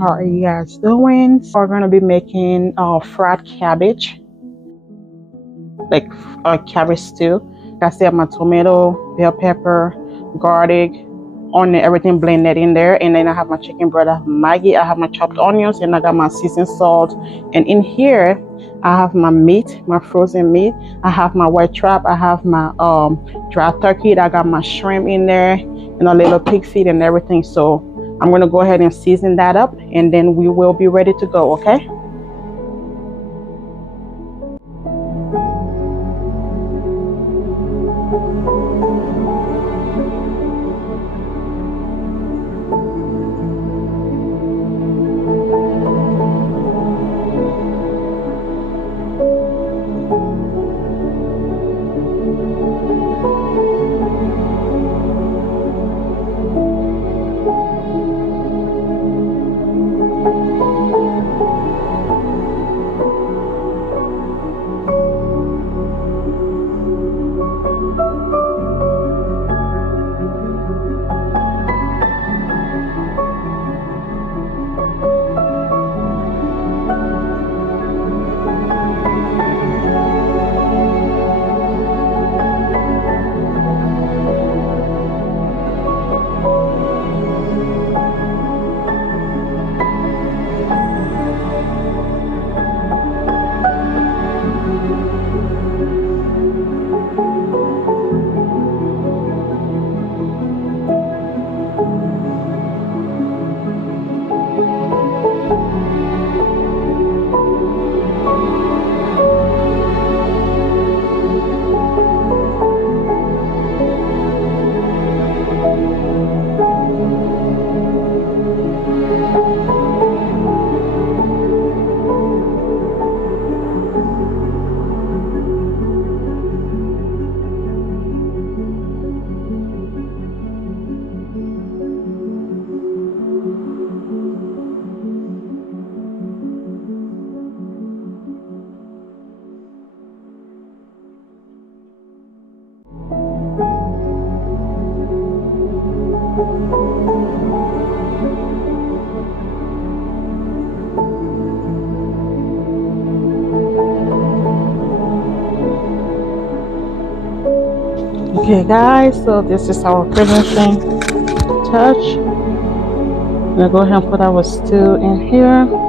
How are you guys doing? So we're gonna be making fried cabbage, like cabbage stew. I still have my tomato, bell pepper, garlic, onion, everything blended in there. And then I have my chicken bread, I have Maggi, I have my chopped onions, and I got my seasoned salt. And in here, I have my meat, my frozen meat. I have my white trap. I have my dry turkey. I got my shrimp in there, and a little pig feet and everything. So I'm gonna go ahead and season that up, and then we will be ready to go. Okay. Okay, guys. So this is our finishing touch. I'm gonna go ahead and put our stew in here.